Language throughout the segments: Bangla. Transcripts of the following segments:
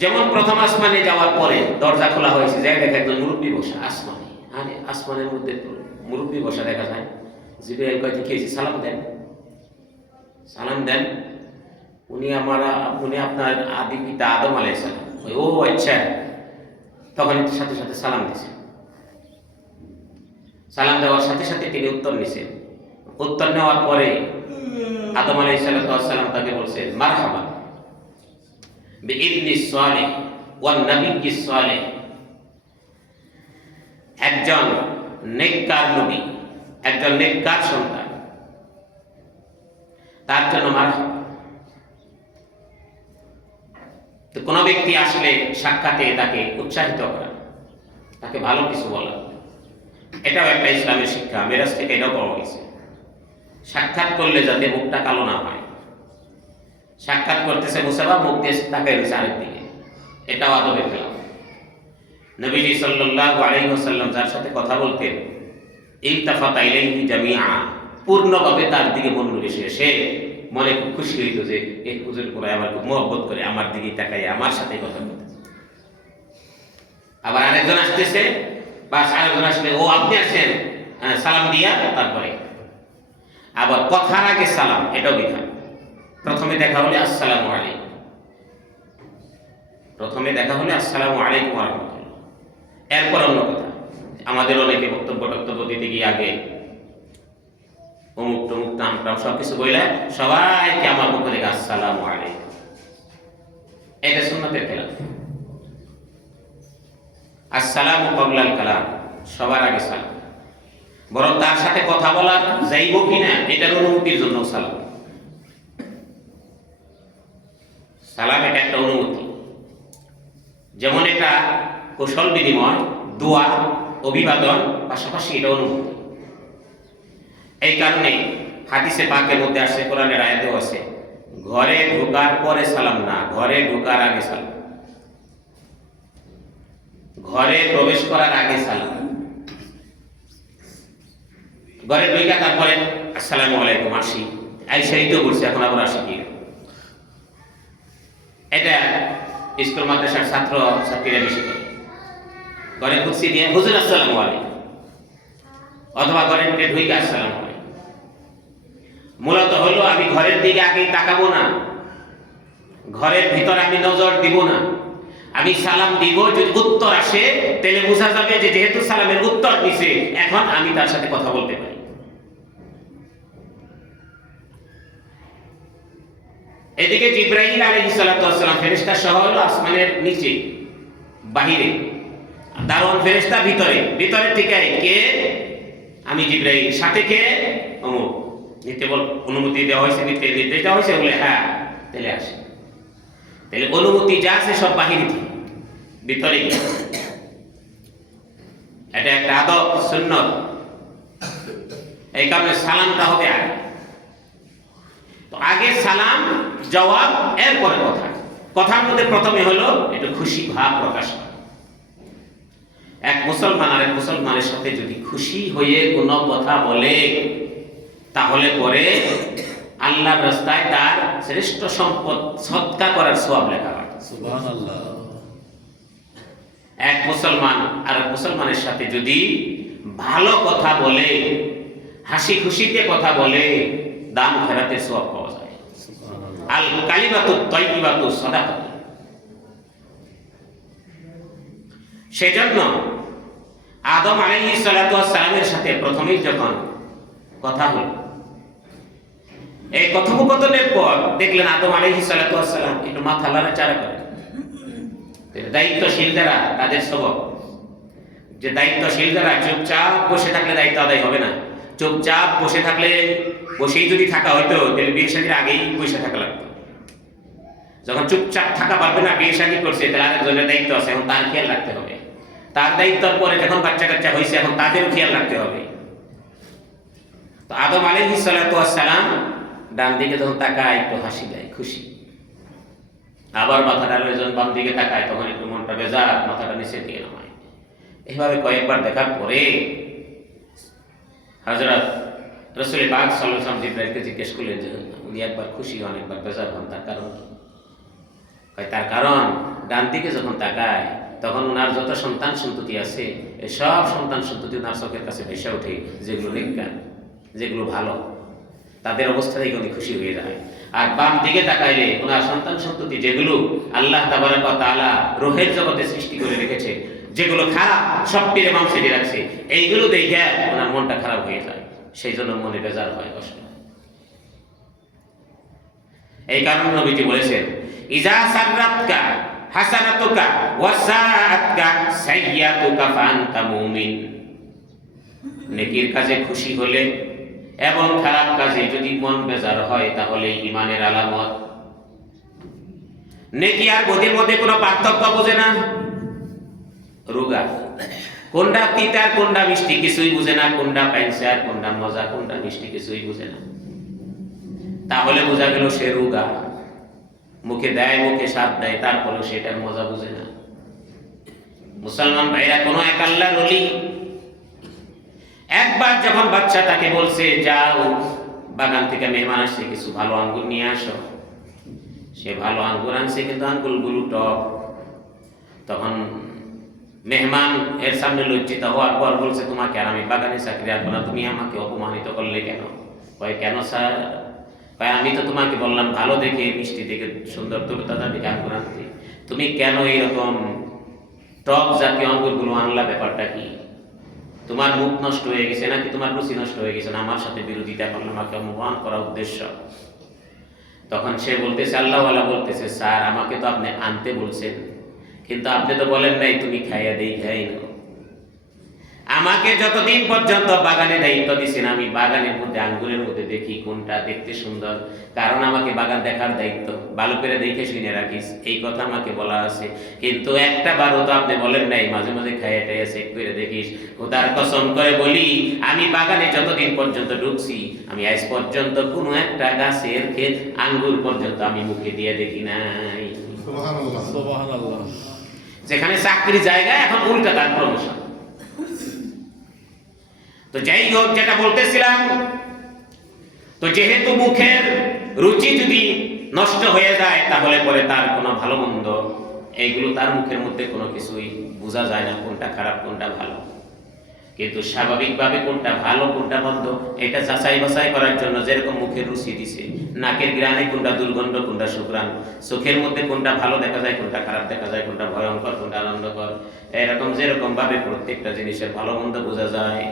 যেমন প্রথম আসমানে যাওয়ার পরে দরজা খোলা হয়েছে, জায়গায় একজন মুরব্বী বসা আসমানে। আরে আসমানের মধ্যে তো মুরব্বী বসা দেখা যায়। জিবরাইল কয় কি হয়েছে? সালাম দেন, সালাম দেন। উনি আপনার আদি পিতা আদম আলাইহিস সালাম। ও আচ্ছা। তখন সাথে সাথে সালাম দিয়েছে। সালাম দেওয়ার সাথে সাথে তিনি উত্তর নিছেন। উত্তর নেওয়ার পরে আদম আলাইহিস সালাম তাকে বলছেন মারহাবা বিইবনিস সালেহ ওয়ান নাবিয়্যিস সালেহ। একজন নেককার নবী, একজন নেককার সন্তান, তার জন্য মারহাবা। তো কোনো ব্যক্তি আসলে সাক্ষাতে তাকে উৎসাহিত করা, তাকে ভালো কিছু বলা, এটাও একটা ইসলামের শিক্ষা। মেরাজ থেকে এটাও পাওয়া গেছে। সাক্ষাৎ করলে যাতে মুখটা কালো না হয়। সাক্ষাৎ করতেছে মুসাফা, মুখ দিয়ে তাকাই রয়েছে আরেক দিকে, এটাও আদবের খেলাফ। নবীজি সাল্লাল্লাহু আলাইহি ওয়াসাল্লাম যার সাথে কথা বলতেন, ইলতাফাতা ইলাইহি জামিআ, পূর্ণভাবে তার দিকে মনোনিবেশ, সে মনে খুব খুশি হইত যে এই হুজুর করে আমার খুব মহব্বত করে, আমার দিকে তাকাই আমার সাথে কথা বলতেছে। আবার আরেকজন আসতেছে বা আরেকজন আসলে, ও আপনি আসেন, সালাম দিয়া তারপরে আবার কথার আগে সালাম, এটাও বিধান। প্রথমে দেখা হলে আসসালামু আলাইকুম, প্রথমে দেখা হলে আসসালামু আলাইকুম ওয়া রাহমাতুল্লাহ, এরপর অন্য কথা। আমাদের অনেকে বক্তব্য দিতে গিয়ে আগে অমুক টমুক নাম টাম সব কিছু বললে সবাইকে আমার পক্ষ থেকে আসসালামু আলাইকুম, এটা সুন্নাতের খেলাফ। আসসালামু ক্বাবলাল কালাম, সবার আগে সালাম। বরং তার সাথে কথা বলা যাইব কিনা এটার অনুমতির জন্য সালাম। সালাম এটা একটা অনুমতি, যেমন এটা কুশল বিনিময়, দোয়া, অভিবাদন, পাশাপাশি এটা অনুমতি। এই কারণে হাদিসে পাকের মধ্যে আসে, কোরআনের আয়াতেও আছে, ঘরে ঢোকার পরে সালাম না, ঘরে ঢোকার আগে সালাম, ঘরে প্রবেশ করার আগে সালাম। ঘরে ঢুকা তারপরে আসসালামু আলাইকুম, আসি, আইসাই তো বলছে, এখন আবার আসি কি? এটা স্কুল মাদ্রাসার ছাত্র ছাত্রীরা বেশি করে। ঘরে খুশি দিয়ে হুজুর আসসালামু আলাইকুম, অথবা ঘরে ঢুকে আসসালামু আলাইকুম। মূলত হলো আমি ঘরের দিকে আগে তাকাবো না, ঘরের ভিতর আমি নজর দিব না। আমি সালাম দিব, যদি উত্তর আসে তাহলে বোঝা যাবে যে যেহেতু সালামের উত্তর দিছে, এখন আমি তার সাথে কথা বলতে পারি। এদিকে জিবরাইল আলাইহিস সালাতু ওয়াস সালাম ফেরেশতা সহ হলো আসমানের নিচে বাহিরে, দারোয়ান ফেরেশতা ভিতরে, ভিতরে ঠিকায় কে? আমি জিবরাইল, সাথে কে? অমুক। নিতে বল, অনুমতি দেওয়া হয়েছে, নিতে নির্দেশ দেওয়া হয়েছে, বলে হ্যাঁ, তাহলে আসে। তাহলে অনুমতি যা আছে সব বাহিরে থেকে ভিতরে গিয়ে, এটা একটা আদব সুন্নত। এই কারণে সালামটা হবে আগে। তো আগে সালাম, জবাব, এরপরে কথা। কথার মধ্যে প্রথমে হলো একটু খুশি ভাব প্রকাশ করা। এক মুসলমান আর এক মুসলমানের সাথে যদি খুশি হয়ে কোনো কথা বলে, তাহলে পরে আল্লাহর রাস্তায় তার শ্রেষ্ঠ সম্পদ সদকা করার সওয়াব লেখা হয়। সুবহানাল্লাহ। এক মুসলমান আর এক মুসলমানের সাথে যদি ভালো কথা বলে, হাসি খুশিতে কথা বলে, দান খেরাতের সওয়াব পাওয়া যায়। আল কালিমাতুত তাইয়্যিবাতু সাদাকা। সেজন্য আদম আলাইহিস সালাতু ওয়াস সালামের সাথে প্রথমেই যখন কথা হলো, এই কথোপকথনের পর দেখলেন আদম আলাইহিস সালাতু ওয়াস সালাম একটু মাথা নাড়াচাড়া করে। দায়িত্বশীল যারা, তাদের স্বভাব যে দায়িত্বশীল যারা চুপচাপ বসে থাকলে দায়িত্ব আদায় হবে না। চুপচাপ বসে থাকলে, বসেই যদি থাকা হইতো তাহলে বিয়ে শাদীর আগেই বসে থাকা লাগতো। যখন চুপচাপ থাকা পারবে না, বিয়ে শাদী করছে, তাহলে আরেকজনের দায়িত্ব আছে, এখন তার খেয়াল রাখতে হবে। তার দায়িত্বের পরে যখন বাচ্চা কাচ্চা হয়েছে, এখন তাদেরও খেয়াল রাখতে হবে। তো আদম আলাইহিস সালাতু ওয়াস সালাম ডান দিকে যখন তাকায় একটু হাসি দেয়, খুশি। আবার মাথাটা যখন বাম দিকে তাকায় তখন একটু মনটা বেজার, মাথাটা নিচের দিকে নামায়। এইভাবে কয়েকবার দেখার পরে হযরত রাসূল পাক সাল্লাল্লাহু আলাইহি ওয়াসাল্লাম জিবরাইলকে জিজ্ঞেস করলেন যে উনি একবার খুশি হন, একবার বেজার হন, তার কারণ কি? তার কারণ ডান দিকে যখন তাকায় তখন ওনার যত সন্তান সন্ততি আছে এই সব সন্তান সন্ততি ওনার চোখের কাছে ভেসে ওঠে, যেগুলো নেককার, যেগুলো ভালো, তাদের অবস্থাতেই উনি খুশি হয়ে যায়। আর বাম দিকে তাকাইলে ওনার সন্তান সন্ততি যেগুলো আল্লাহ তাবারক ওয়া তাআলা রূহের জগতে সৃষ্টি করে রেখেছে, যেগুলো খারাপ সব তীরে বাম সাইডে রাখছে, এইগুলো দেখে ওনার মনটা খারাপ হয়ে যায়, সেই জন্য মনে বেজার হয়, কষ্ট। এই কারণে নবীজি বলেছেন, ইজা সাররাতকা হাসানাতুকা ওয়া সাআতকা সাইয়্যাতুকা ফাআনতা মুমিন। নেকির কাজে খুশি হলে এবং খারাপ কাজে যদি মন বেজার হয় তাহলে ঈমানের আলামত। নেকি আর বদির মধ্যে কোনো পার্থক্য বোঝে না, রোগা, কোনটা তিতা আর কোনটা মিষ্টি কিছুই বুঝে না, কোনটা পাইছে আর কোনটা মজা, কোনটা মিষ্টি কিছুই বুঝে না, তাহলে বোঝা গেল সে রোগা। মুখে দেয়, মুখে স্বাদ দেয়, তারপরেও সেটার মজা বুঝে না। মুসলমান ভাইরা, কোন এক আল্লাহর ওলি একবার যখন বাচ্চাটাকে বলছে, যাও বাগান থেকে মেহমান আসছে, কিছু ভালো আঙ্গুর নিয়ে আসো, সে ভালো আঙ্গুর আনছে কিন্তু আঙ্গুরগুলো টক। তখন মেহমান এর সামনে লজ্জিত হওয়ার পর বলছে, তোমাকে আর আমি বাগানে চাকরি রাখবো না, তুমি আমাকে অপমানিত করলে কেন? কয়, কেন স্যার? কয়, আমি তো তোমাকে বললাম ভালো দেখে, মিষ্টি দেখে, সুন্দর তরুতাজা দেখে আঙ্গুর আনতে, তুমি কেন এইরকম টক জাতীয় আঙ্গুরগুলো আনলা? ব্যাপারটা কি? তোমার মুখ নষ্ট হয়ে গেছে নাকি তোমার রুচি নষ্ট হয়ে গেছে না? আমার সাথে বিরোধিতা করলে, আমাকে অপমান করার উদ্দেশ্য। তখন সে বলতেছে, আল্লাহওয়ালা বলতেছে, স্যার আমাকে তো আপনি আনতে বলছেন, কিন্তু আপনি তো বলেন নাই তুমি খাইয়া দেই, খাই না। আমাকে যতদিন পর্যন্ত বাগানে দায়িত্ব দিচ্ছেন, আমি বাগানের মধ্যে আঙ্গুরের মধ্যে দেখি কোনটা দেখতে সুন্দর, কারণ আমাকে বাগান দেখার দায়িত্ব, ভালো করে দেখে শুনে রাখিস, এই কথা আমাকে বলা আছে। কিন্তু একটা বারও তো আপনি বলেন নাই মাঝে মাঝে খাইয়া টাইয়া চেক করে দেখিস। খোদার কসম করে বলি, আমি বাগানে যতদিন পর্যন্ত ঢুকছি, আমি আজ পর্যন্ত কোনো একটা গাছের ক্ষেত আঙ্গুর পর্যন্ত আমি মুখে দিয়ে দেখি নাই। সুবহানাল্লাহ, সুবহানাল্লাহ। যেখানে চাকরির জায়গায় এখন উল্টা তার প্রমোশন। তো যাই হোক, যেটা বলতেছিলাম, তো যেহেতু মুখের রুচি যদি নষ্ট হয়ে যায় তাহলে পরে তার কোনো ভালো মন্দ এইগুলো তার মুখের মধ্যে কোনো কিছুই বোঝা যায় না, কোনটা খারাপ কোনটা ভালো। কিন্তু স্বাভাবিকভাবে কোনটা ভালো কোনটা মন্দ এটা যাচাই বাছাই করার জন্য যেরকম মুখের রুচি দিছে, নাকের গ্রানে কোনটা দুর্গন্ধ কোনটা সুঘ্রাণ, চোখের মধ্যে কোনটা ভালো দেখা যায় কোনটা খারাপ দেখা যায়, কোনটা ভয়ঙ্কর কোনটা আনন্দকর, এরকম যেরকম ভাবে প্রত্যেকটা জিনিসের ভালো মন্দ বোঝা যায়,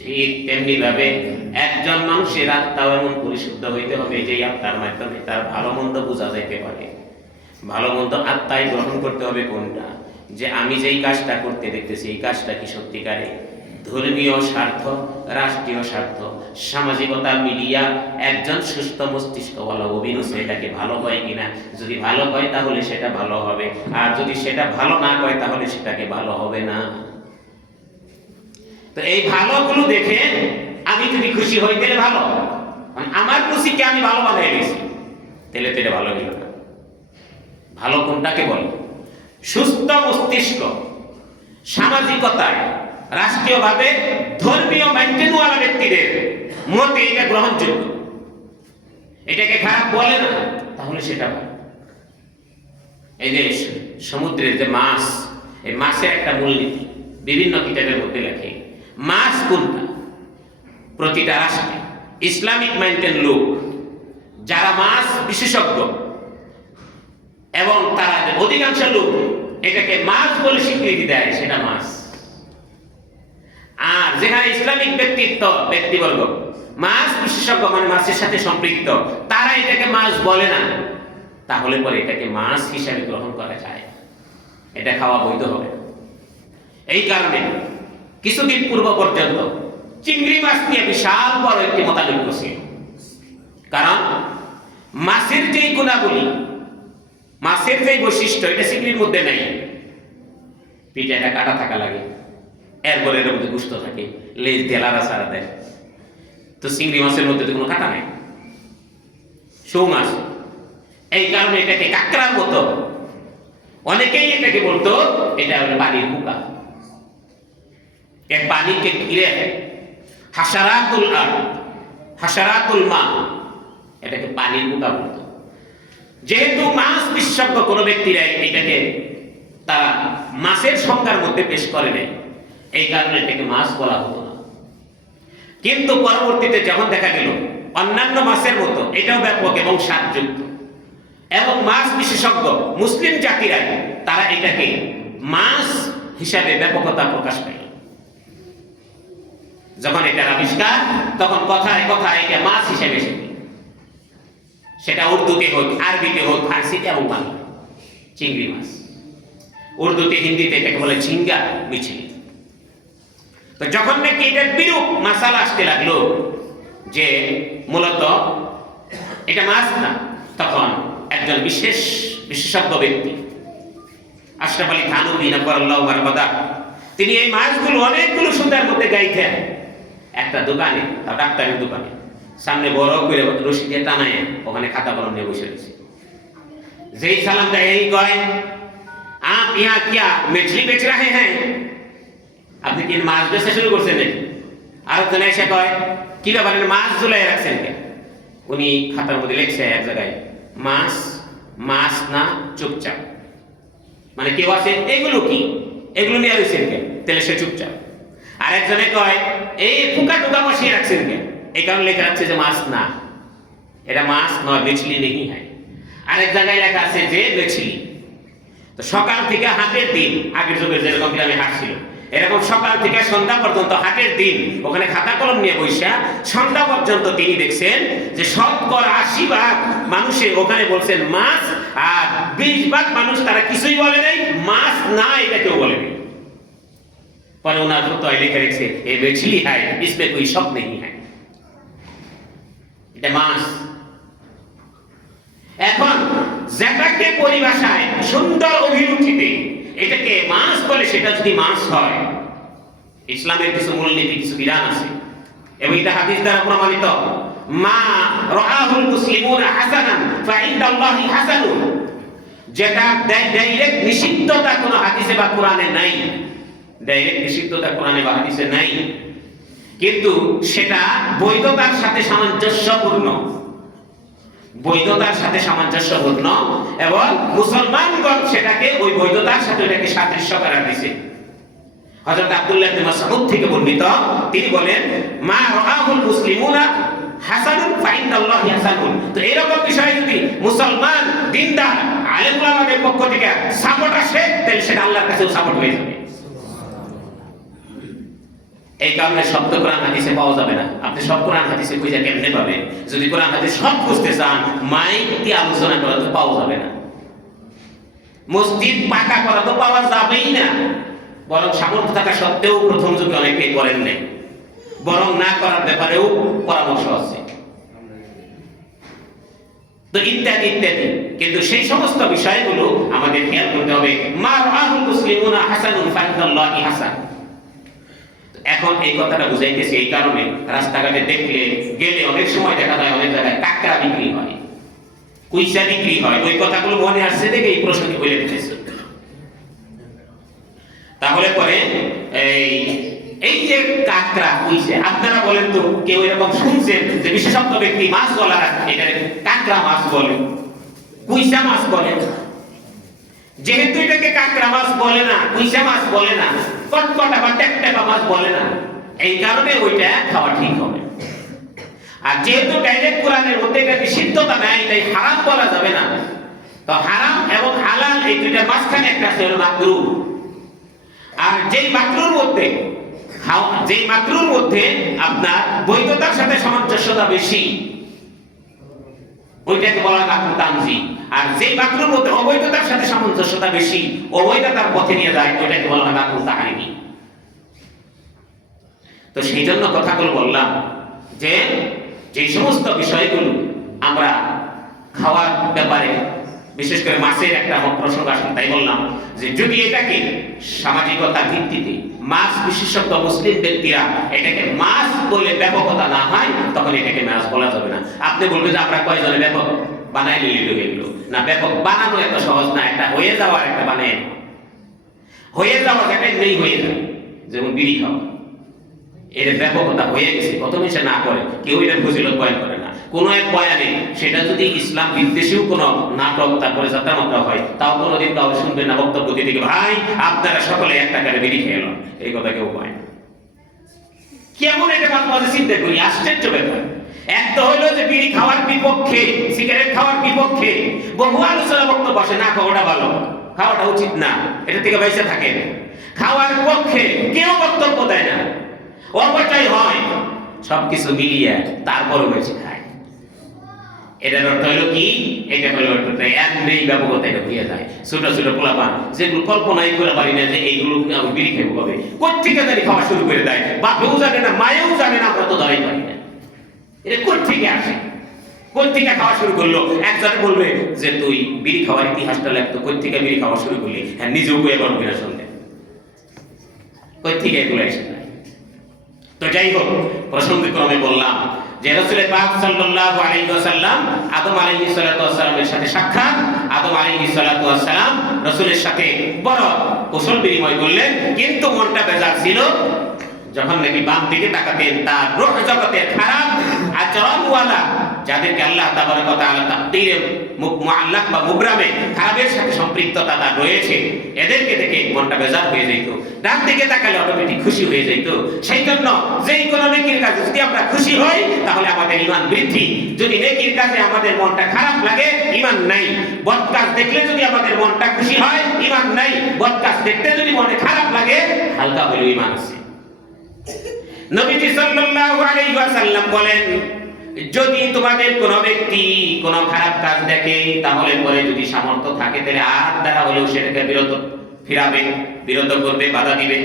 ঠিক তেমনি ভাবে একজন মানুষের আত্মাও এমন পরিশুদ্ধ হইতে হবে যে আত্মার মাধ্যমে তার ভালো মন্দ বোঝা যাইতে পারে। ভালো মন্দ আত্মাই গ্রহণ করতে হবে কোনটা, যে আমি যেই কাজটা করতে দেখতেছি এই কাজটা কি সত্যিকারে ধর্মীয় স্বার্থ, রাষ্ট্রীয় স্বার্থ, সামাজিকতা মিলিয়া একজন সুস্থ মস্তিষ্কওয়ালা অভিনয় এটাকে ভালো হয় কিনা। যদি ভালো হয় তাহলে সেটা ভালো হবে, আর যদি সেটা ভালো না হয় তাহলে সেটাকে ভালো হবে না। তো এই ভালোগুলো দেখে আমি যদি খুশি হই তাহলে ভালো, আমার খুশিকে আমি ভালো বানিয়ে গেছি তাহলে তো এটা ভালো হইল না। ভালো কোনটাকে বলে? সুস্থ মস্তিষ্ক, সামাজিকতায়, রাষ্ট্রীয়ভাবে ধর্মীয় মেন্টেনওয়ালা ব্যক্তিদের মতে এটা গ্রহণযোগ্য, এটাকে খারাপ বলে না, তাহলে সেটা ভালো। এই যে সমুদ্রের যে মাছ, এই মাছের একটা মূলনীতি বিভিন্ন কিতাবের মধ্যে লেখে, মাছ কোনটা প্রতিটা রাষ্ট্রে ইসলামিক মাইন্ডের লোক যারা মাছ বিশেষজ্ঞ এবং তারা অধিকাংশ লোক এটাকে মাছ বলে স্বীকৃতি দেয়, সেটা মাছ। আর যেখানে ইসলামিক ব্যক্তিবর্গ মাছ বিশেষজ্ঞ মানে মাছের সাথে সম্পৃক্ত, তারা এটাকে মাছ বলে না, তাহলে পরে এটাকে মাছ হিসাবে গ্রহণ করা যায়, এটা খাওয়া বৈধ হবে না। এই কারণে কিছুদিন পূর্ব পর্যন্ত চিংড়ি মাছ নিয়ে বিশাল বড় একটি মতানৈক্য ছিল, কারণ মাছের যেই গুণাবলী, মাছের যেই বৈশিষ্ট্য এটা চিংড়ির মধ্যে নেই। পিঠে একটা কাটা থাকা লাগে, এরপরে এর মধ্যে গুস্ত থাকে, লেজ দিয়ে লাড়া ছাড়া দেয়। তো চিংড়ি মাছের মধ্যে তো কোনো কাটা নেই, সৌ মাছ। এই কারণে এটাকে কাঁকড়ার মতো, অনেকেই এটাকে বলতো এটা হলো পানির পোকা। এক পানিকে ঘিরে হাসারাতুল মা, এটাকে পানির পোকা বলতো। যেহেতু মাছ বিশেষজ্ঞ কোনো ব্যক্তিরা এটাকে তারা মাছের সংজ্ঞার মধ্যে পেশ করে নেয়, এই কারণে এটাকে মাছ বলা হতো না। কিন্তু পরবর্তীতে যখন দেখা গেল অন্যান্য মাছের মতো এটাও ব্যাপক এবং স্বাদযুক্ত, এবং মাছ বিশেষজ্ঞ মুসলিম জাতিরা তারা এটাকে মাছ হিসাবে ব্যাপকতা প্রকাশ পায়। যখন এটার আবিষ্কার, তখন কথায় কথায় এটা মাছ হিসেবে এসেছে। সেটা উর্দুতে হোক, আরবিতে হোক, ফার্সিতে এবং বাংলা, চিংড়ি মাছ। উর্দুতে, হিন্দিতে এটাকে বলে ঝিঙ্গা মিছিলি। তো যখন নাকি এটার বিরূপ মাসালা আসতে লাগলো যে মূলত এটা মাছ না, তখন একজন বিশেষজ্ঞ ব্যক্তি আশরাফ আলী থানভী নববরুল্লাহ মারবাদা, তিনি এই মাছগুলো অনেকগুলো সুতার মধ্যে গাইতেন একটা দোকানে, ডাক্তারের দোকানে, সামনে বড় করে রশি দিয়ে টানায় ওখানে খাতা কলম নিয়ে বসে রয়েছে। যেই সালাম দেয় এই কয়, आप यहाँ क्या मछली बेच रहे हैं? আপনি কি মাছ বেচা শুরু করছেন নাকি? আরেকজন এসে কয়, কি ব্যাপার মাছ ঝুলাই রাখছেন কেন? উনি খাতার মধ্যে লিখছে এক জায়গায়, মাছ মাছ না চুপচাপ। মানে কেউ আছে এগুলো কি, এগুলো নিয়ে রয়েছেন কেন? তাহলে সে চুপচাপ। আর একজনে কয়, এই পোকা টোকা বসিয়ে রাখছেন কেন? এই কারণে লেখা আছে যে মাছ না, এটা মাছ নয়, মেছলি নেই হয়। আরেক জায়গায় লেখা আছে যে মেছলি। তো সকাল থেকে হাটের দিন, আগের যুগের যেরকম গ্রামে হাট ছিল, এরকম সকাল থেকে সন্ধ্যা পর্যন্ত হাটের দিন ওখানে খাতা কলম নিয়ে বসা সন্ধ্যা পর্যন্ত তিনি দেখছেন যে 80% মানুষে ওখানে বলছেন মাছ, আর 20% মানুষ তারা কিছুই বলে নাই, মাছ না এটা কেউ বলে নাই। পরে ওনার ফতোয়ায় লিখে রেখেছে, এ মেছলি হয়, इसमें कोई शक नहीं है, এটা মাছ। এখন যেটাকে পরিভাষায় সুন্দর অভিরুচিতে এটাকে মাছ বলে, সেটা যদি মাছ হয়, ইসলামের কিছু মূলনীতি, কিছু বিধান আছে এবং এটা হাদিস দ্বারা প্রমাণিত। মা রাআহুল মুসলিমুনা হাসানান ফাইন্দাল্লাহি হাসানুন, যেটা ডাইরেক্ট নিষিদ্ধতা কোনো হাদিসে বা কোরআনে নাই, ডাইরেক্ট নিষিদ্ধতা কোরআনে বা হাদিসে নাই, কিন্তু সেটা বৈধতার সাথে সামঞ্জস্যপূর্ণ, বৈধতার সাথে সামঞ্জস্যপূর্ণ, এবং মুসলমানগণ সেটাকে ওই বৈধতার সাথে এটাকে সাদৃশ্য করা দিয়েছে। হযরত আব্দুল্লাহ ইবনে মাসউদ থেকে বর্ণিত, তিনি বলেন, মা রাআহুল মুসলিমুনা হাসানুন ফাইন্দাল্লাহি হাসানুন। তো এরকম বিষয় যদি মুসলমান দিনদার আলেম ওলামাদের পক্ষ থেকে সাপোর্ট আসে, তাহলে সেটা আল্লাহর কাছেও সাপোর্ট হয়ে যাবে। এই কারণে শব্দ কোরআন হাদিসে পাওয়া যাবে না। আপনি সব কোরআন হাদিসে খুঁজে কেমনে পাবেন? যদি কোরআন হাদিস সব খুঁজতে চান, মাইক দিয়ে আলোচনা করা তো পাওয়া যাবে না, মসজিদ পাকা করা তো পাওয়া যাবেই না। বরং সামর্থ্য থাকা সত্ত্বেও প্রথম যুগে অনেকে করেন নাই, বরং না করার ব্যাপারেও পরামর্শ আছে, তো ইত্যাদি ইত্যাদি। কিন্তু সেই সমস্ত বিষয়গুলো আমাদের খেয়াল করতে হবে। মা রাআহুল মুসলিমুনা হাসানুন ফাইন্দাল্লাহি হাসান। এখন এই কথাটা বুঝাইতেছি এই কারণে, রাস্তাঘাটে দেখলে গেলে অনেক সময় দেখা যায় অনেক জায়গায় কাঁকড়া বিক্রি হয়, কুইচা বিক্রি হয়, ওই কথাগুলো মনে আসছে দেখে এই প্রসঙ্গে বলে দিতেছে। তাহলে পরে এই যে কাঁকড়া কুইচা, আপনারা বলেন তো কেউ এরকম শুনছেন যে বিশেষজ্ঞ ব্যক্তি মাছ বলার এটা কাঁকড়া মাছ বলে, কুইচা মাছ বলে? যেহেতু এটাকে কাঁকড়া মাছ বলে না, কুইচা মাছ বলে না, কটকটা বা ট্যাকট্যাকা মাছ বলে না, এই কারণে ওইটা খাওয়া ঠিক হবে। আর যেহেতু ডাইরেক্ট কোরআনের মধ্যে এটা নিষিদ্ধতা নাই, তাই হারাম বলা যাবে না। তো হারাম এবং হালাল এই দুইটার মাঝখানে একটা আছে হলো মাকরুহ। আর যেই মাকরুহর মধ্যে আপনার বৈধতার সাথে সামঞ্জস্যতা বেশি, ওইটাকে বলা হয় মাকরুহ তানজি। আর যেই মাকরুহর মধ্যে অবৈধতার সাথে সামঞ্জস্যতা বেশি, অবৈধতার পথে নিয়ে যায়, ওইটাকে বলা হয় মাকরুহ তাহরিমি। তো সেই জন্য কথাগুলো বললাম যে যে সমস্ত বিষয়গুলো আমরা খাওয়ার ব্যাপারে, বিশেষ করে মাছের একটা প্রসঙ্গ আসলে, তাই বললাম যে যদি এটাকে সামাজিকতার ভিত্তিতে মাছ বিশেষজ্ঞ মুসলিম ব্যক্তিরা এটাকে মাছ বলে ব্যাপকতা না হয়, তখন এটাকে মাছ বলা যাবে না। আপনি বলবেন যে আমরা কয়জনে ব্যাপক বানাই নিলে এগুলো না, ব্যাপক বানানো এত সহজ না, একটা হয়ে যাওয়া একটা বানায় হয়ে যাওয়া যেটা নেই হয়ে যায়, যেমন বিড়ি খাওয়া, এর ব্যাপকতা হয়ে গেছে, প্রথমে সে না করে, কেউ এটা ফজিলত বয়ান করে না, কোনো এক বয়ানে সেটা যদি ইসলাম বিদ্বেষীও কোনো নাটক তারপরে যাত্রামাত্রা হয়, তাও কোনোদিন কাউকে শুনবেন না বক্তব্য দিতে গিয়ে, ভাই আপনারা সকলে একটা করে বিড়ি খেয়ে এলো, এই কথা কেউ কয় না। কেমন এটা মাঝে মাঝে চিন্তা করি, আশ্চর্য ব্যাপার। এক তো হইলো যে বিড়ি খাওয়ার বিপক্ষে, সিগারেট খাওয়ার বিপক্ষে বহু আলোচনা বক্তব্য বসে, না খাওয়াটা ভালো, খাওয়াটা উচিত না, এটা থেকে বেঁচে থাকেন। খাওয়ার পক্ষে কেউ বক্তব্য দেয় না, অপচয় হয়, সবকিছু মিলিয়ে তারপরও বেঁচে খায়। এটার অর্থ হলো কি? এটা হলো নেই ব্যাপকতা, এটা হয়ে যায়। ছোট ছোট পোলাপান যেগুলো কল্পনাই করে পারি না যে এইগুলো আমি বিড়ি খেবো কবে, কোথেকে জানি খাওয়া শুরু করে দেয়, বাপেও জানে না মায়েও জানে না, আমরা তো ধরাই পারি না এটা কোথেকে আসে, কোথেকে খাওয়া শুরু করলো। একজনে বলবে যে তুই বিড়ি খাওয়ার ইতিহাসটা লাগতো, কোথেকে বিড়ি খাওয়া শুরু করলি, হ্যাঁ নিজেও বয়ে পারবি না সঙ্গে, কোথেকে এগুলো এসে যায়। তো যাই হোক, প্রসঙ্গক্রমে বললাম যে রাসূল পাক সাল্লাল্লাহু আলাইহি ওয়াসাল্লাম আদম আলাইহিস সালাতু ওয়াস সালামের সাথে সাক্ষাৎ, আদম আলাইহিস সালাতু ওয়াস সালাম রাসূলের সাথে বড় কুশল বিনিময় করলেন, কিন্তু মনটা বেজার ছিল। যখন নাকি বাম দিকে তাকাতেন, তার রূহ জগতে খারাপ আচরণওয়ালা, যাদেরকে আল্লাহ তাবারক ওয়া তাআলা তাকদীরে মুআল্লাক বা মুবরামে খারাপের সাথে সম্পৃক্ততা তার রয়েছে, এদেরকে দেখে মনটা বেজার হয়ে যেত। ডান দিকে তাকালে অটোমেটিক খুশি হয়ে যেত। সেই জন্য যেই কোনো নেকির কাজে যদি আমরা খুশি হই, তাহলে আমাদের ঈমান বৃদ্ধি। যদি নেকির কাজে আমাদের মনটা খারাপ লাগে, ঈমান নাই। বদ কাজ দেখলে যদি আমাদের মনটা খুশি হয়, ঈমান নাই। বদ কাজ দেখতে যদি মনে খারাপ লাগে, হালকা হলেও ঈমান আছে। নবীজি সাল্লাল্লাহু আলাইহি ওয়াসাল্লাম বলেন, যদি তোমাদের কোনো ব্যক্তি কোনো খারাপ কাজ দেখে, তাহলে পরে যদি সামর্থ্য থাকে তাহলে হাত দ্বারা হলেও সেটাকে বিরত করবে, বাধা দিবে।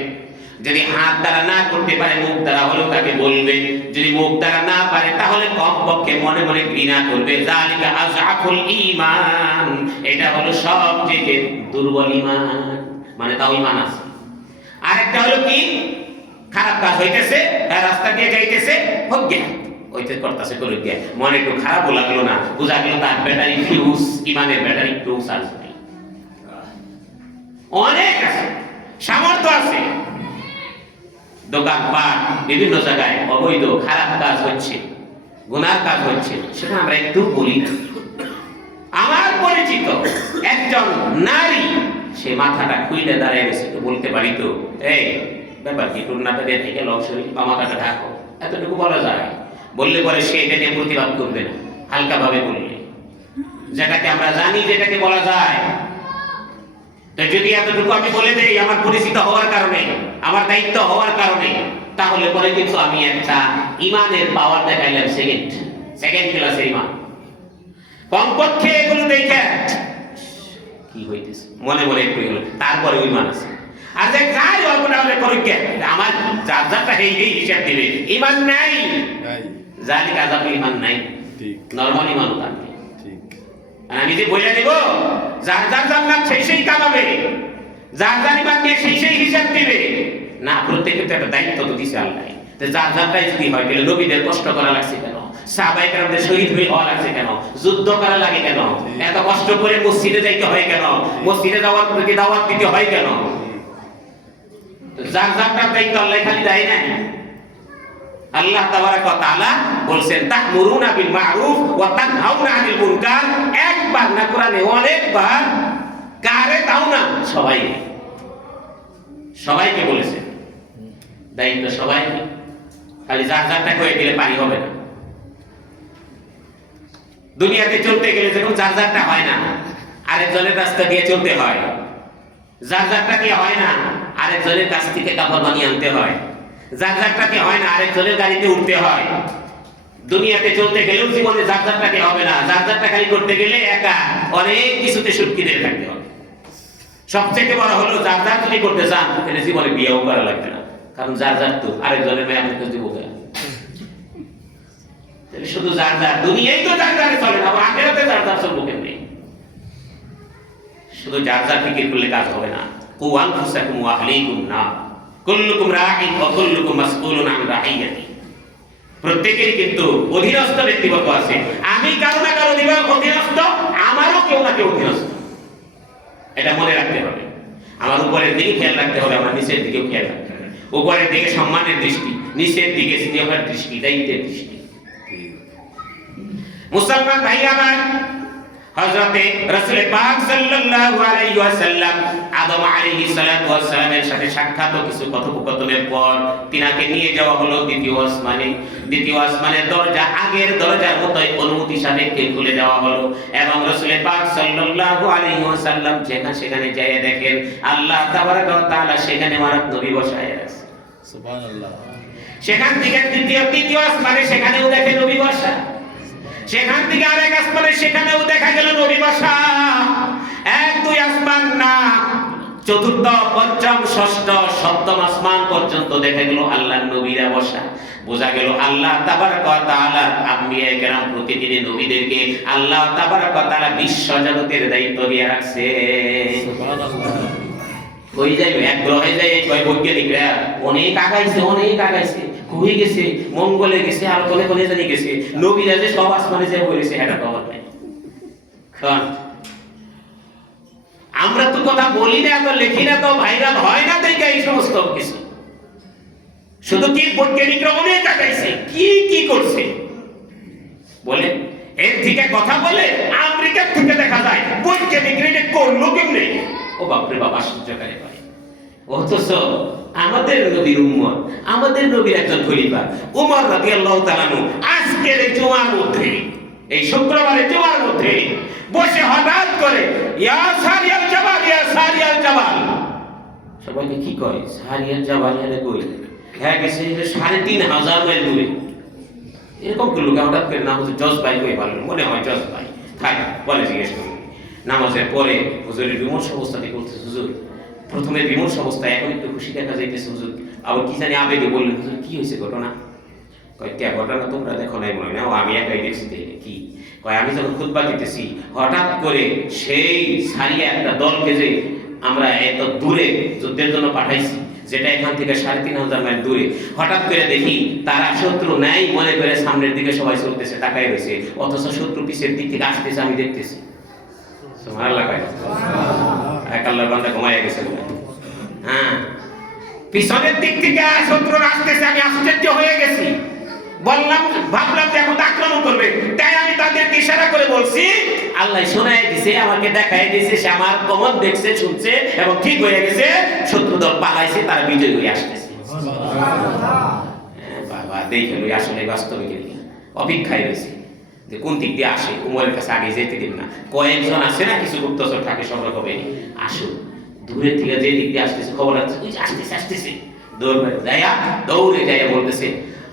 যদি হাত দ্বারা না করতে পারে, মুখ দ্বারা হলেও তাকে বলবে। যদি মুখ দ্বারা না পারে, তাহলে কমপক্ষে মনে মনে ঘৃণা করবে। যালিকা আযআফুল ঈমান, এটা হলো সবচেয়ে দুর্বল ঈমান, মানে তাও ঈমান আছে। আরেকটা হলো কি, খারাপ কাজ হইতেছে, রাস্তা দিয়ে যাইতেছে, হোক গিয়া হইতে করতেছে, করে গিয়া মনে একটু খারাপও লাগলো না, বোঝা গেল তার ব্যাটারি ফিউজ, ইমানের ব্যাটারি ফিউজ চার্জ নেই। অনেক আছে, সামর্থ্য আছে, দোকানপাট বিভিন্ন জায়গায় অবৈধ খারাপ কাজ হচ্ছে, গুনার কাজ হচ্ছে, সেটা আমরা একটু বলি না। আমার পরিচিত একজন নারী, সে মাথাটা খুইলে দাঁড়িয়ে গেছে, তো বলতে পারি তো, এই ব্যাপার কি, তোর নাটা দিয়ে থেকে লক্ষ্য বা মাথাটা ঢাকো, এতটুকু বলা যায়। বললে পরে সে এটা নিয়ে প্রতিবাদ করবে না, হালকা ভাবে বললে, যেটাকে আমরা জানি, যেটাকে বলা যায়। তো যদি এতটুকু আমি বলে দেই আমার পরিচিত হওয়ার কারণে, আমার দায়িত্ব হওয়ার কারণে, তাহলে পরে কিন্তু আমি একটা ইমানের পাওয়ার দেখাইলাম, সেকেন্ড ক্লাসের ইমান। কমপক্ষে এগুলো দেখে কি হইতেছে মনে মনে একটু হলো, তারপরে ইমান আছে। আর যে যাই অল্পটা হলে করে কে আমার যারটা এই হিসাব দিবে, ইমান নাই, জালিকা আযাবুল ঈমান নাই, ঠিক নরমাল ঈমান তার নেই। ঠিক আমি যে বলে দেব, যার যার জান্নাত সেই কামাবে, যার যার ঈমান নিয়ে সেই হিসাব দিবে না। প্রত্যেকের তো একটা দায়িত্ব তো দিছে আল্লাহ। তো যার যারটাই যদি হয়, তাহলে নবীদের কষ্ট করা লাগছে কেন, সাহাবায়ে কেরামদের শহীদ হওয়া লাগছে কেন, যুদ্ধ করা লাগে কেন, এত কষ্ট করে মসজিদে যাইতে হয় কেন, মসজিদে যাওয়ার প্রতি দাওয়াত দিতে হয় কেন? যার যারটার দায়িত্ব আল্লাহ খালি দেয় না। আল্লাহ তাবারাক ওয়া তাআলা বলছেন, তা'মুরুনা বিল মা'রুফ ওয়া তানহাউনা আনিল মুনকার। একবার না, কোরআনে অনেকবার। কারে তাও না, সবাইকে বলেছেন, দায়িত্ব সবাইকে। খালি যার যারটা করে দিলে পানি হবে না। দুনিয়াতে চলতে গেলে যখন যার যারটা হয় না, আরেকজনের রাস্তা দিয়ে চলতে হয়। যার যারটা দিয়ে হয় না, আরেকজনের কাছ থেকে কাপড় বানিয়ে আনতে হয়। যার যারটাকে হয় না, আরেকজনের গাড়িতে উঠতে হয়। দুনিয়াতে চলতে গেলেও জীবনে যার যারটাকে হবে না। যার যারটা খালি করতে গেলে একা অনেক কিছুতে সুটকি দিয়ে থাকতে হবে। সবচেয়ে বড় হলো, যার যার যদি করতে চান, তাহলে জীবনে বিয়েও করা লাগবে না, কারণ যার যার তো আরেকজনের মেয়ে আপনাকে দিব। তাহলে শুধু যার যার, দুনিয়ায় তো যার যারে চলে না, আখিরাতে যার যার চলবো কেমনে? শুধু যার যার ফিকির করলে কাজ হবে না। কু আনফুসাকুম ওয়া আহলিকুম নার, কুল্লুকুম রাঈন ওয়া কুল্লুকুম মাসউলুন আন রাঈয়াতি। প্রত্যেকেরই কিন্তু অধীনস্থ ব্যক্তিবর্গ আছে। আমি কারো না কারো দিবেন অধীনস্থ, আমারও কেউ না কেউ অধীনস্থ। এটা মনে রাখতে হবে। আমার উপরের দিকে খেয়াল রাখতে হবে, আমার নিচের দিকেও খেয়াল রাখতে হবে। উপরের দিকে সম্মানের দৃষ্টি, নিচের দিকে স্নেহের দৃষ্টি, দায়িত্বের দৃষ্টি। মুসলমান ভাই আমার, হযরতে রাসূল পাক সাল্লাল্লাহু আলাইহি ওয়াসাল্লাম আদম আলাইহিস সালাতু ওয়াস সালামের সাথে সাক্ষাৎ ও কিছু কথোপকথনের পর তিনাকে নিয়ে যাওয়া হলো দ্বিতীয় আসমানে। দ্বিতীয় আসমানের দরজা আগের দরজার মতোই অনুমতি সাপেক্ষে খুলে দেওয়া হলো এবং রাসূল পাক সাল্লাল্লাহু আলাইহি ওয়াসাল্লাম সেখানে যেয়ে দেখেন আল্লাহ তাবারাক ওয়া তাআলা সেখানে আমার নবী বসায় আছে। সুবহানাল্লাহ। সেখান থেকে তৃতীয় আসমানে সেখানেও দেখে নবী বসা। সেখান থেকে আরেক আসমানে সেখানেও দেখা গেল নবী বসা। এক দুই আসমান না, চতুর্থ পঞ্চম ষষ্ঠ সপ্তম আসমান পর্যন্ত দেখা গেল আল্লাহর নবীরা বসা। বোঝা গেল আল্লাহ তাবারক ওয়া তাআলা আম্বিয়া কেরাম প্রতিদিন নবীদেরকে আল্লাহ তাবারক ওয়া তাআলা বিশ্ব জগতের দায়িত্ব দিয়ে রাখছে। সুবহানাল্লাহ। ওই যাই এক গ্রহে যাই কয় বৈজ্ঞানিকরা অনেক আগাইছে হয়ে গেছে, মঙ্গলে গেছে, আর কোনে জানি গেছে, নবীরা যে সব আসমানে যে বলেছে এটা খবর নাই। কারণ আমরা তো কথা বলি না, তো লিখি না, তো ভাইরাল হয় না, দেখে এই সমস্ত কিছু শুধু কি বৈজ্ঞানিকরা অনেক আগাইছে, কি করছে বলে এর থেকে কথা বলে আমেরিকা থেকে দেখা যায় বৈজ্ঞানিকরা এটা করলো কেমনে। ও বাপরে বাবা, আশ্চর্যকারী ভাই। অথচ আমাদের নবীর উম্মত, আমাদের নবীর একজন খলিফা ওমর রাদিয়াল্লাহু তাআলা আজকের এই জুমার মধ্যে, এই শুক্রবারের জুমার মধ্যে বসে হঠাৎ করে ইয়া সারিয়াল জাবাল, ইয়া সারিয়াল জাবাল, সবাইকে কি কয় সারিয়াল জাবাল, এর কই হ্যাঁ গেছে ৩৫০০ মাইল দূরে। এরকম কি লোক হঠাৎ করে নাম হচ্ছে জজ ভাই কই ভালো মনে হয় জজ ভাই থাক বলে জিজ্ঞেস করি। নামাজের পরে হুজুরের বিমর্ষ অবস্থাতে করতেছে, হুজুর প্রথমে বিমর্ষ অবস্থা, এখন একটু খুশি দেখা যাইতেছে হুজুর, আবার কি জানি আবেগে বললেন হুজুর কি হয়েছে ঘটনা? কয় কে ঘটনা তোমরা দেখো নাই মনে হয়? আমি একাই দেখছি। কি কয় আমি যখন খুতবা দিতেছি হঠাৎ করে সেই সারিয়া একটা দলকে যে আমরা এত দূরে যুদ্ধের জন্য পাঠাইছি, যেটা এখান থেকে ৩৫০০ মাইল দূরে, হঠাৎ করে দেখি তারা শত্রু নাই মনে করে সামনের দিকে সবাই চলতেছে, তাকাই রয়েছে, অথচ শত্রু পিছের দিক থেকে আসতেছে, আমি দেখতেছি। হ্যাঁ, পিছনের দিক থেকে শত্রু আসতেছে, আমি আশ্চর্য হয়ে গেছি। ভাবলাম যে এখন আক্রমণ করবে, তাই আমি তাদেরকে ইশারা করে বলছি, আল্লাহ শোনায় দিছে, আমাকে দেখায় দিছে, সে আমার কমন দেখছে, শুনছে এবং ঠিক হয়ে গেছে, শত্রু দল পালাইছে, তারা বিজয় হয়ে আসতেছে। বাবা দেখে লই, আসলে বাস্তবে অপেক্ষায় রয়েছে যে কোন দিক দিয়ে আসে, উমরের কাছে আগে যেতে দিন না। কয়েকজন আসে না, কিছু গুপ্তচর থাকে, সংগ্রহ হবে, আসুন দূরের থেকে যে দিক দিয়ে আসতেছে খবর আসতেছে, দৌড়ে যাইয়া বলতেছে,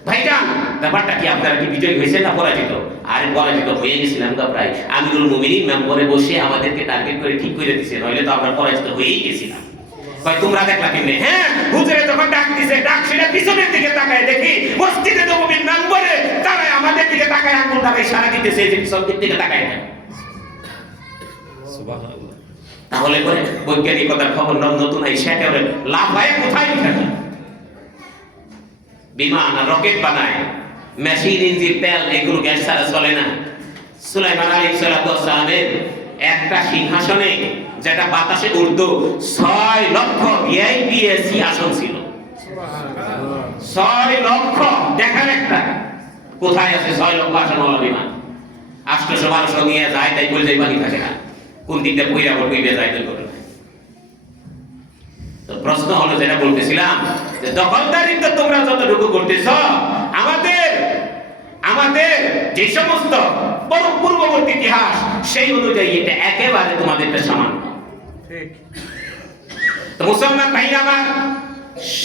ভাইজান ব্যাপারটা কি, আপনারা কি বিজয় হয়েছে না পরাজিত? আরে পরাজিত হয়ে গেছিলাম তো প্রায়, আমিরুল মুমিনিন মেম্বরে বসে আমাদেরকে টার্গেট করে ঠিক করে দিছে, নইলে তো আমরা পরাজিত হয়েই গেছিলাম। ভাই তোমরা দেখলা কেমনে? হ্যাঁ, হুজুরে যখন ডাক দিছে, ডাক সেটা পিছনের দিকে তাকায় দেখি মসজিদে নববীর মেম্বরে তারা আমাদের দিকে তাকায়, আঙ্গুল তাকায় ইশারা দিতেছে যে পিছনের দিকে তাকায় না। সুবহানাল্লাহ। তাহলে করে বৈজ্ঞানিকতার খবর নতুন আই সেটা লাভ হয় কোথায় উঠে? বিমান আর রকেট বানায়, মেশিন ইঞ্জিন তেল, এগুলো গ্যাস ছাড়া চলে না। সুলাইমান আলাইহিস সালামের একটা সিংহাসনে যেটা বাতাসে উড়তো ৬ লক্ষ ভিআইপি এসি আসন ছিল। ৬ লক্ষ দেখার একটা কোথায় আছে ৬ লক্ষ আসনওয়ালা বিমান? ৮০০-১২০০ নিয়ে যায়, তাই বলে যাই পানি থাকে না, কোন দিকটা বইরা বইবে যায় তাই করে। তো প্রশ্ন হলো যেটা বলতেছিলাম, যে দখলদারিত্ব তোমরা যতটুকু করতেছ, আমাদের যে সমস্ত পূর্ববর্তী ইতিহাস সেই অনুযায়ী এটা একেবারে তোমাদেরটা সমান। ঠিক। তো মুসলমান ভাইরা আমার,